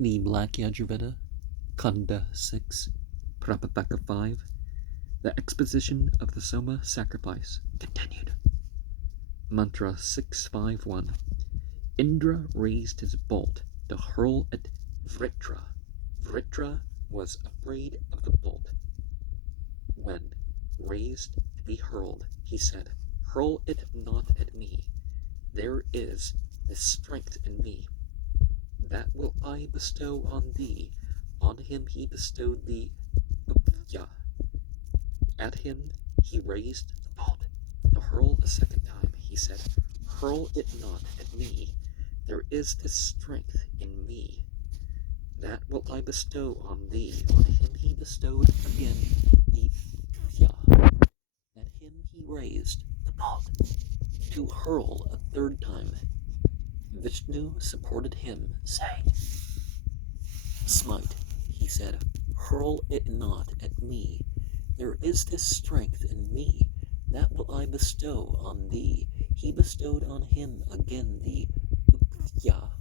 The Black Yajurveda, Kanda 6, Prapathaka 5, the exposition of the Soma sacrifice continued. Mantra 651. Indra raised his bolt to hurl at Vritra. Vritra was afraid of the bolt. When raised to be hurled, he said, "Hurl it not at me. There is this strength in me. That will I bestow on thee." On him he bestowed the Upya. At him he raised the bolt to hurl a second time. He said, "Hurl it not at me. There is this strength in me. That will I bestow on thee." On him he bestowed again the Upya. At him he raised the bolt to hurl a third time. Vishnu supported him, saying, "Smite," he said, "hurl it not at me. There is this strength in me. That will I bestow on thee." He bestowed on him again the Upya.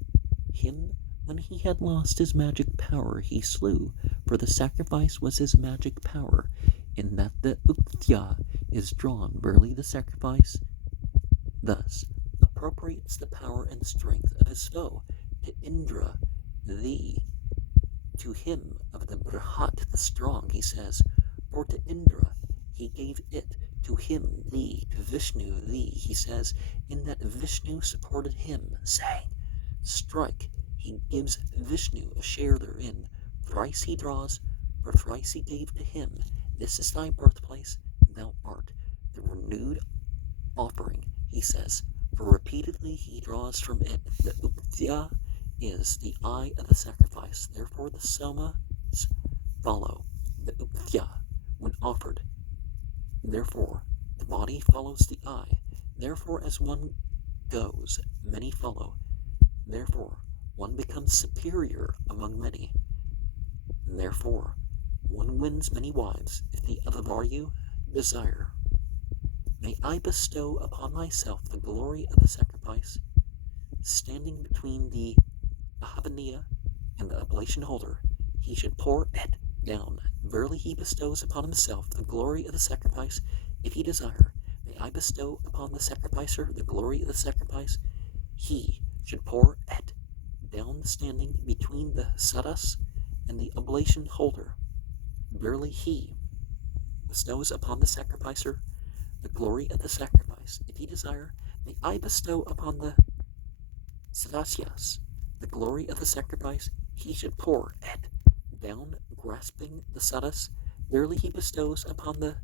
Him, when he had lost his magic power, he slew, for the sacrifice was his magic power, in that the Upya is drawn. Verily the sacrifice thus appropriates the power and strength of his foe. To Indra, thee, to him of the Brihat, the strong, he says, for to Indra he gave it, to him, thee, to Vishnu, thee, he says, in that Vishnu supported him, saying, "Strike," he gives Vishnu a share therein. Thrice he draws, for thrice he gave to him. This is thy birthplace, thou art the renewed offering, he says, for repeatedly he draws from it. The Upya is the eye of the sacrifice, therefore the Somas follow the Upya when offered. Therefore the body follows the eye. Therefore as one goes, many follow. Therefore one becomes superior among many. Therefore one wins many wives, if the Avavaryu desire. May I bestow upon myself the glory of the sacrifice, standing between the Ahabaniya and the oblation holder. He should pour it down. Verily he bestows upon himself the glory of the sacrifice, if he desire. May I bestow upon the sacrificer the glory of the sacrifice. He should pour it down, standing between the Sadas and the oblation holder. Verily he bestows upon the sacrificer the glory of the sacrifice, if he desire. May I bestow upon the Sadasyas the glory of the sacrifice. He should pour it down, grasping the Sadas. Verily he bestows upon the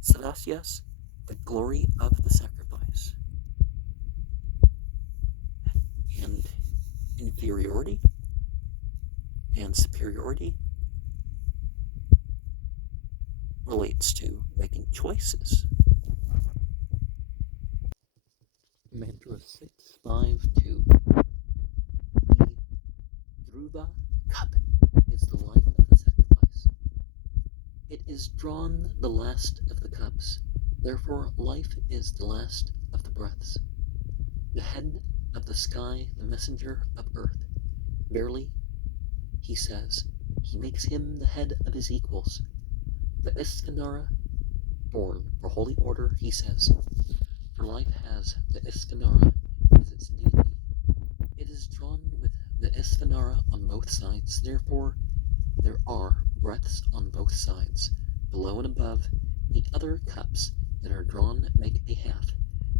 Sadasyas the glory of the sacrifice. And inferiority and superiority relates to making choices. Mantra 652. The Dhruva cup is the life of the sacrifice. It is drawn the last of the cups, therefore life is the last of the breaths. The head of the sky, the messenger of earth. Verily, he says, he makes him the head of his equals. The Iskandara, born for holy order, he says, for life has the Iskandara as its deity. It is drawn with the Iskandara on both sides, therefore there are breaths on both sides, below and above. The other cups that are drawn make a half.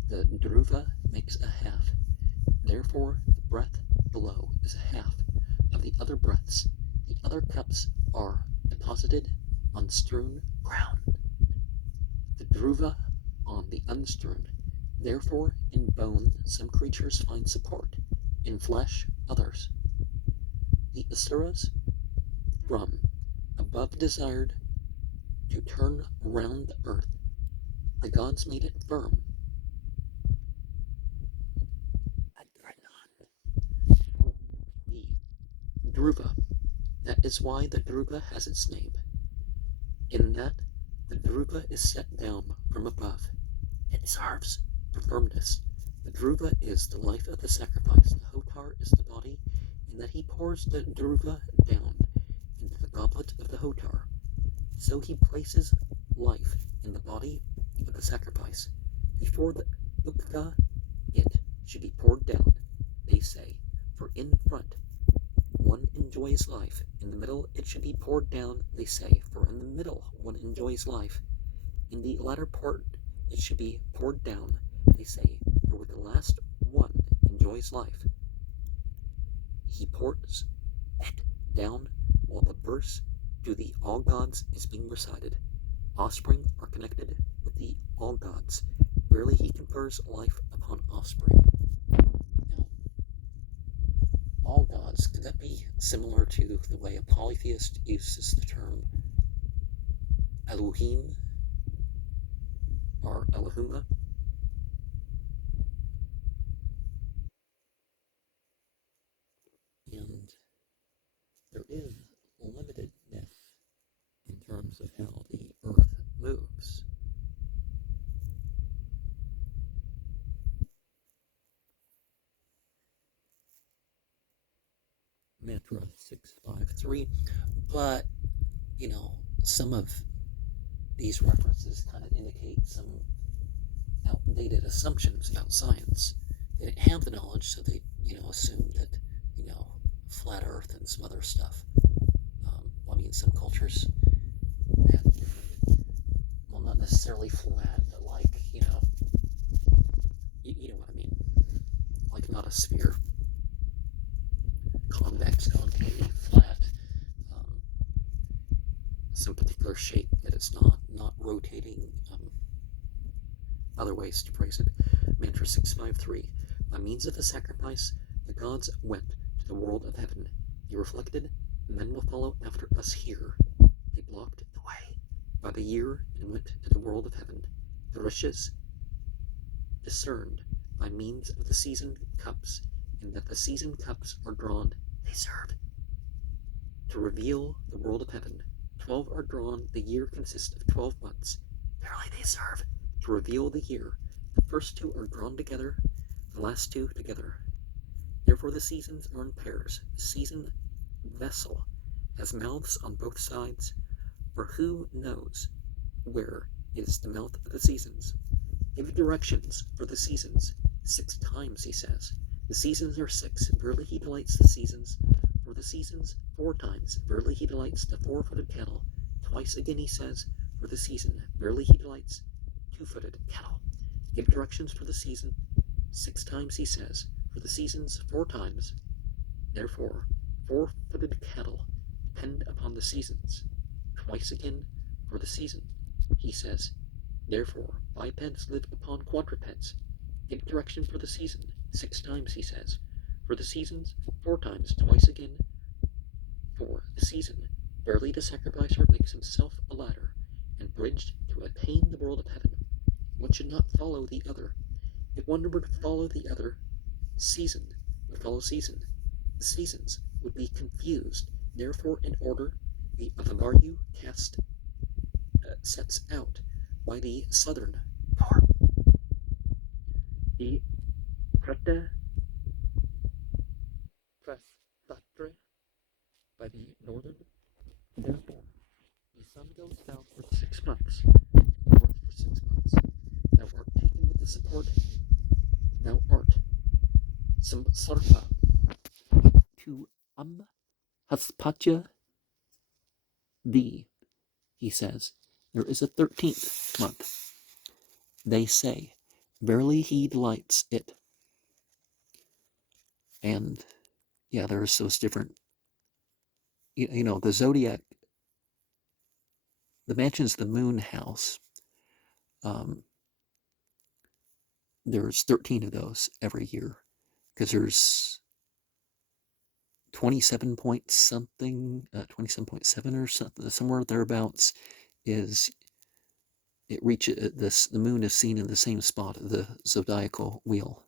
The Dhruva makes a half. Therefore the breath below is a half of the other breaths. The other cups are deposited on strewn ground. The Dhruva on the unstrewn. Therefore in bone some creatures find support, in flesh others. The Asuras from above desired to turn round the earth. The gods made it firm. The Dhruva. That is why the Dhruva has its name. In that the Dhruva is set down from above. It serves for firmness. The Dhruva is the life of the sacrifice. The Hotar is the body, in that he pours the durva down into the goblet of the hotar. So he places life in the body of the sacrifice. Before the ukva, it should be poured down, they say, for in front one enjoys life. In the middle it should be poured down, they say, for in the middle one enjoys life. In the latter part it should be poured down, they say, for with the last one enjoys life. He pours it down while the verse to the all gods is being recited. Offspring are connected with the all gods. Rarely he confers life upon offspring. Now, all gods, could that be similar to the way a polytheist uses the term Elohim or Elohuma? And there is limitedness in terms of how the earth moves. Mantra 653, but some of these references kind of indicate some outdated assumptions about science. They didn't have the knowledge, so they assumed that flat Earth and some other stuff. Some cultures had well, not necessarily flat, but like you know what I mean, like not a sphere, convex, concave, flat, some particular shape that it's not rotating. Other ways to phrase it. Mantra 653. By means of the sacrifice, the gods went to the world of heaven. He reflected, men will follow after us here. They blocked the way by the year and went to the world of heaven. The rishis discerned by means of the seasoned cups, and that the seasoned cups are drawn, they serve to reveal the world of heaven. 12 are drawn, the year consists of 12 months. Verily they serve to reveal the year. The first two are drawn together, the last two together. Therefore the seasons are in pairs. The seasoned vessel has mouths on both sides, for who knows where is the mouth of the seasons? Give directions for the seasons. 6 times, he says. The seasons are 6. Verily he delights the seasons. For the seasons 4 times. Verily he delights the 4-footed cattle. Twice again he says, for the season. Verily he delights 2-footed cattle. Give directions for the season. 6 times he says, for the seasons 4 times. Therefore 4-footed cattle depend upon the seasons. Twice again for the season, he says, therefore bipeds live upon quadrupeds. Give direction for the season. 6 times he says, for the seasons 4 times. Twice again for the season. Verily the sacrificer makes himself a ladder and bridge to attain the world of heaven. One should not follow the other. If one were to follow the other, season would follow season. The seasons would be confused. Therefore, in order, the Avamaryu cast sets out by the southern door. The Prapathaka by the northern. Therefore, the sun goes down for 6 months, north for 6 months. Thou art taken with the support. Thou art some sarpa to haspatya thee, he says. There is a 13th month. They say, verily he delights it. And yeah, there's those different, the zodiac, the mansion's the moon house. There's 13 of those every year because there's 27 point something, 27.7 or something, somewhere thereabouts is it reaches the moon is seen in the same spot of the zodiacal wheel.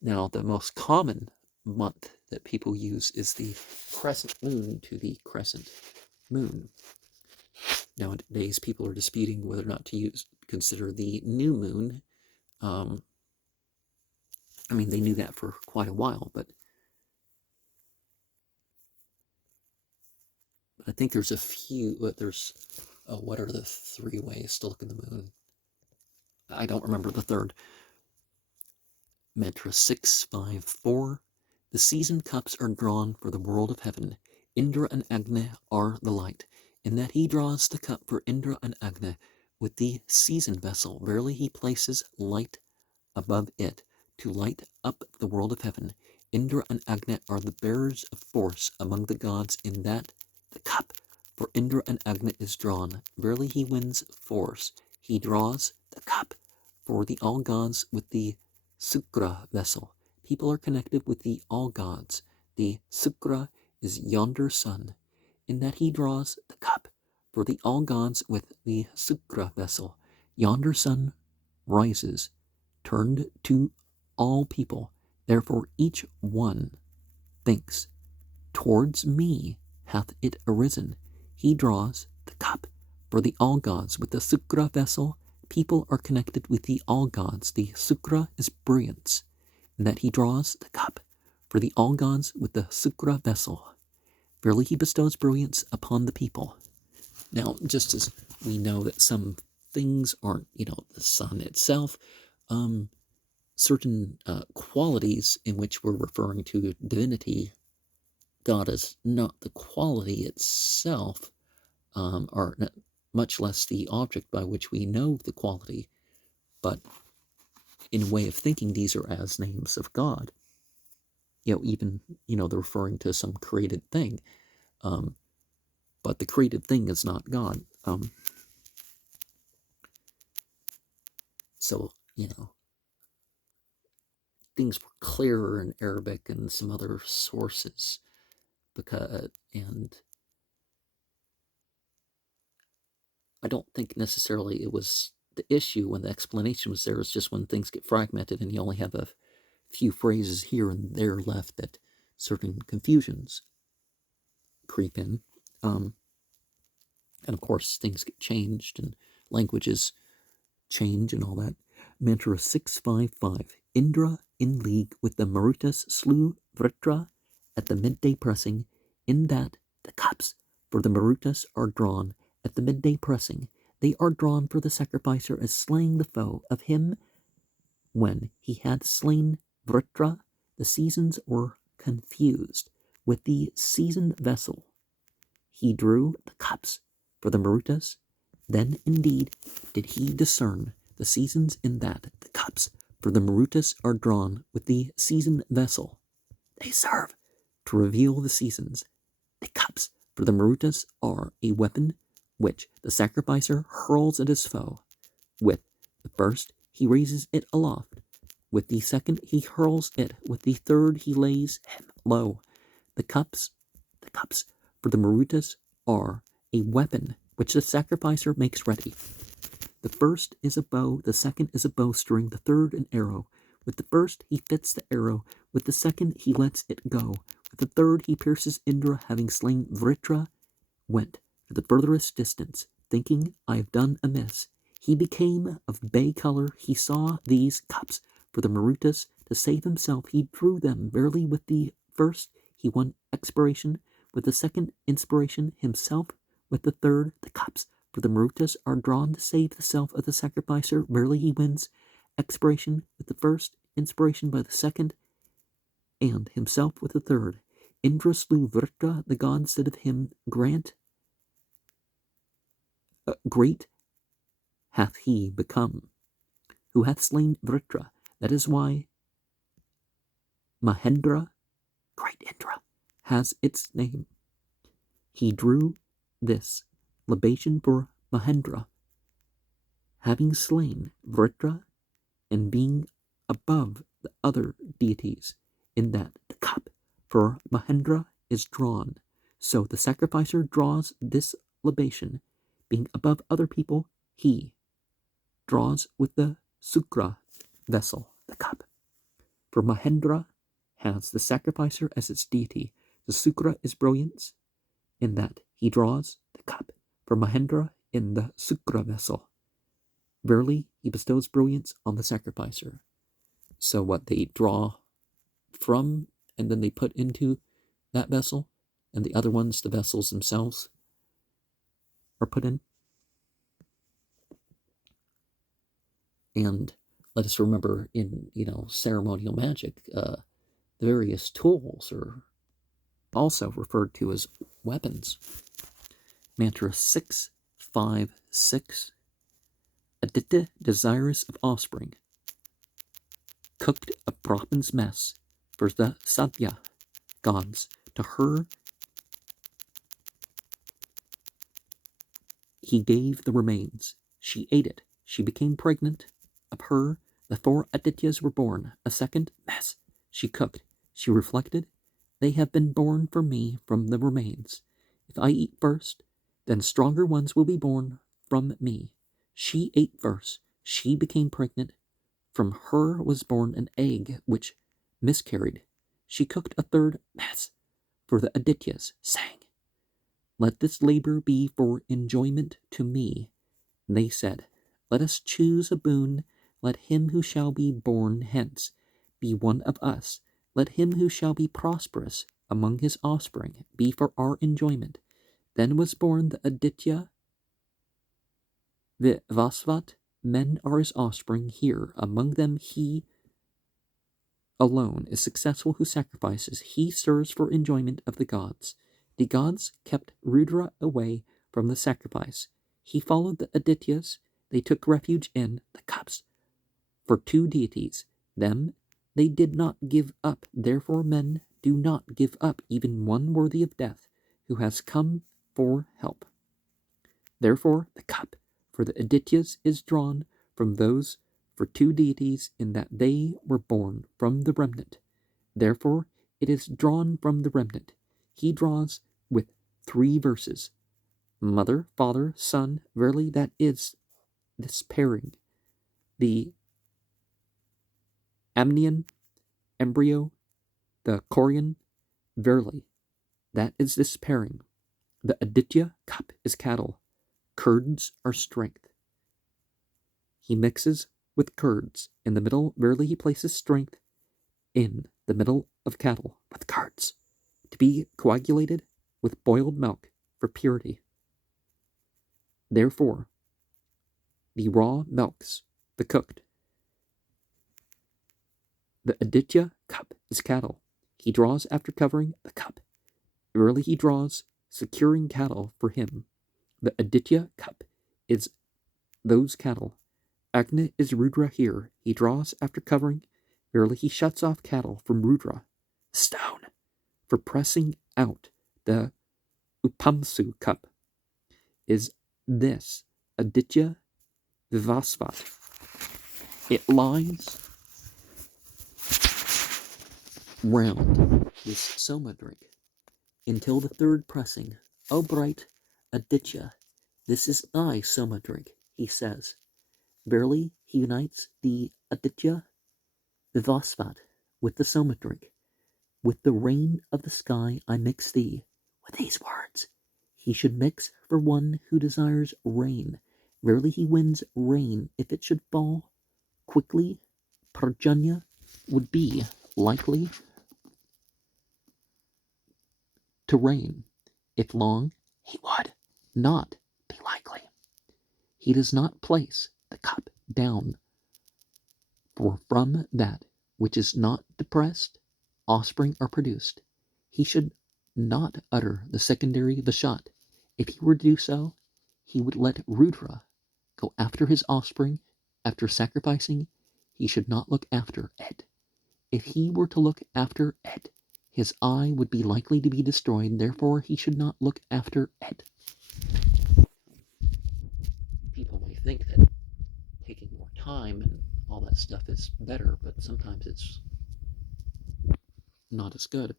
Now, the most common month that people use is the crescent moon to the crescent moon. Nowadays, people are disputing whether or not to consider the new moon. They knew that for quite a while, but I think there's a few, what are the 3 ways to look at the moon? I don't remember the third. Mantra 654. The seasoned cups are drawn for the world of heaven. Indra and Agni are the light. In that he draws the cup for Indra and Agni with the seasoned vessel. Verily he places light above it to light up the world of heaven. Indra and Agni are the bearers of force among the gods, in that the cup for Indra and Agni is drawn. Verily he wins force. He draws the cup for the all gods with the Sukra vessel. People are connected with the all gods. The Sukra is yonder sun, in that he draws the cup for the all gods with the Sukra vessel. Yonder sun rises, turned to all people. Therefore each one thinks, towards me hath it arisen. He draws the cup for the all gods with the Sukra vessel. People are connected with the all gods. The Sukra is brilliance, and that he draws the cup for the all gods with the Sukra vessel. Verily he bestows brilliance upon the people. Now, just as we know that some things aren't, the sun itself, certain qualities in which we're referring to divinity, God is not the quality itself, or much less the object by which we know the quality, but in a way of thinking, these are as names of God. Even, they're referring to some created thing, but the created thing is not God. So, things were clearer in Arabic and some other sources, and I don't think necessarily it was the issue when the explanation was there. It's just when things get fragmented and you only have a few phrases here and there left, that certain confusions creep in. And of course, things get changed and languages change and all that. Mantra 655. Indra in league with the Marutas slew Vritra at the midday pressing, in that the cups for the Marutas are drawn at the midday pressing. They are drawn for the sacrificer as slaying the foe of him. When he had slain Vritra, the seasons were confused. With the seasoned vessel he drew the cups for the Marutas. Then indeed did he discern the seasons, in that the cups for the Marutas are drawn with the seasoned vessel. They serve to reveal the seasons. The cups for the Marutas are a weapon which the sacrificer hurls at his foe. With the first he raises it aloft. With the second he hurls it. With the third he lays him low. The cups for the Marutas are a weapon which the sacrificer makes ready. The first is a bow, the second is a bowstring, the third an arrow. With the first he fits the arrow, with the second he lets it go. With the third he pierces Indra, having slain Vritra, went to the furthest distance, thinking, I have done amiss. He became of bay color, he saw these cups for the Marutas. To save himself he drew them. Verily with the first he won expiration, with the second inspiration himself. With the third, the cups for the Marutas are drawn to save the self of the sacrificer. Verily he wins expiration with the first, inspiration by the second, and himself with the third. Indra slew Vritra, the god said of him, great hath he become, who hath slain Vritra. That is why Mahendra, great Indra, has its name. He drew this libation for Mahendra, having slain Vritra and being above the other deities, in that the cup for Mahendra is drawn. So the sacrificer draws this libation, being above other people, he draws with the Sukra vessel, the cup. For Mahendra has the sacrificer as its deity. The Sukra is brilliance, in that he draws the cup for Mahendra in the Sukra vessel. Verily, he bestows brilliance on the sacrificer. So what they draw from, and then they put into that vessel, and the other ones, the vessels themselves, are put in. And let us remember in, ceremonial magic, the various tools are also referred to as weapons. Mantra 656. Aditya, desirous of offspring, cooked a Brahman's mess for the Sadhya gods. To her he gave the remains. She ate it. She became pregnant. Of her the 4 Adityas were born. A second mess she cooked. She reflected, they have been born for me from the remains. If I eat first, then stronger ones will be born from me. She ate first. She became pregnant. From her was born an egg which miscarried. She cooked a third mess for the Adityas, saying, let this labor be for enjoyment to me. They said, let us choose a boon. Let him who shall be born hence be one of us. Let him who shall be prosperous among his offspring be for our enjoyment. Then was born the Aditya Vivasvat. Men are his offspring here. Among them he alone is successful who sacrifices. He serves for enjoyment of the gods. The gods kept Rudra away from the sacrifice. He followed the Adityas. They took refuge in the cups for 2 deities. Them they did not give up. Therefore men do not give up even one worthy of death who has come for help. Therefore the cup for the Adityas is drawn from those for 2 deities in that they were born from the remnant. Therefore it is drawn from the remnant. He draws with 3 verses. Mother, father, son, verily that is this pairing. The amnion, embryo, the chorion, verily that is this pairing. The Aditya cup is cattle. Curds are strength. He mixes with curds. In the middle, verily he places strength in the middle of cattle with curds, to be coagulated with boiled milk for purity. Therefore, the raw milks, the cooked. The Aditya cup is cattle. He draws after covering the cup. Verily he draws, securing cattle for him. The Aditya cup is those cattle. Agni is Rudra here. He draws after covering. Verily he shuts off cattle from Rudra. Stone for pressing out. The Upamsu cup is this Aditya Vivasvat. It lies round this soma drink until the 3rd pressing. O bright Aditya, this is thy soma drink, he says. Verily he unites the Aditya Vivasvat with the soma drink. With the rain of the sky I mix thee. With these words he should mix for one who desires rain. Verily he wins rain. If it should fall quickly, Parjanya would be likely to rain. If long, he would not be likely. He does not place the cup down, for from that which is not depressed, offspring are produced. He should not utter the secondary Vashat. If he were to do so, he would let Rudra go after his offspring. After sacrificing, he should not look after it. If he were to look after it, his eye would be likely to be destroyed. Therefore, he should not look after it. People may think that taking more time and all that stuff is better, but sometimes it's not as good.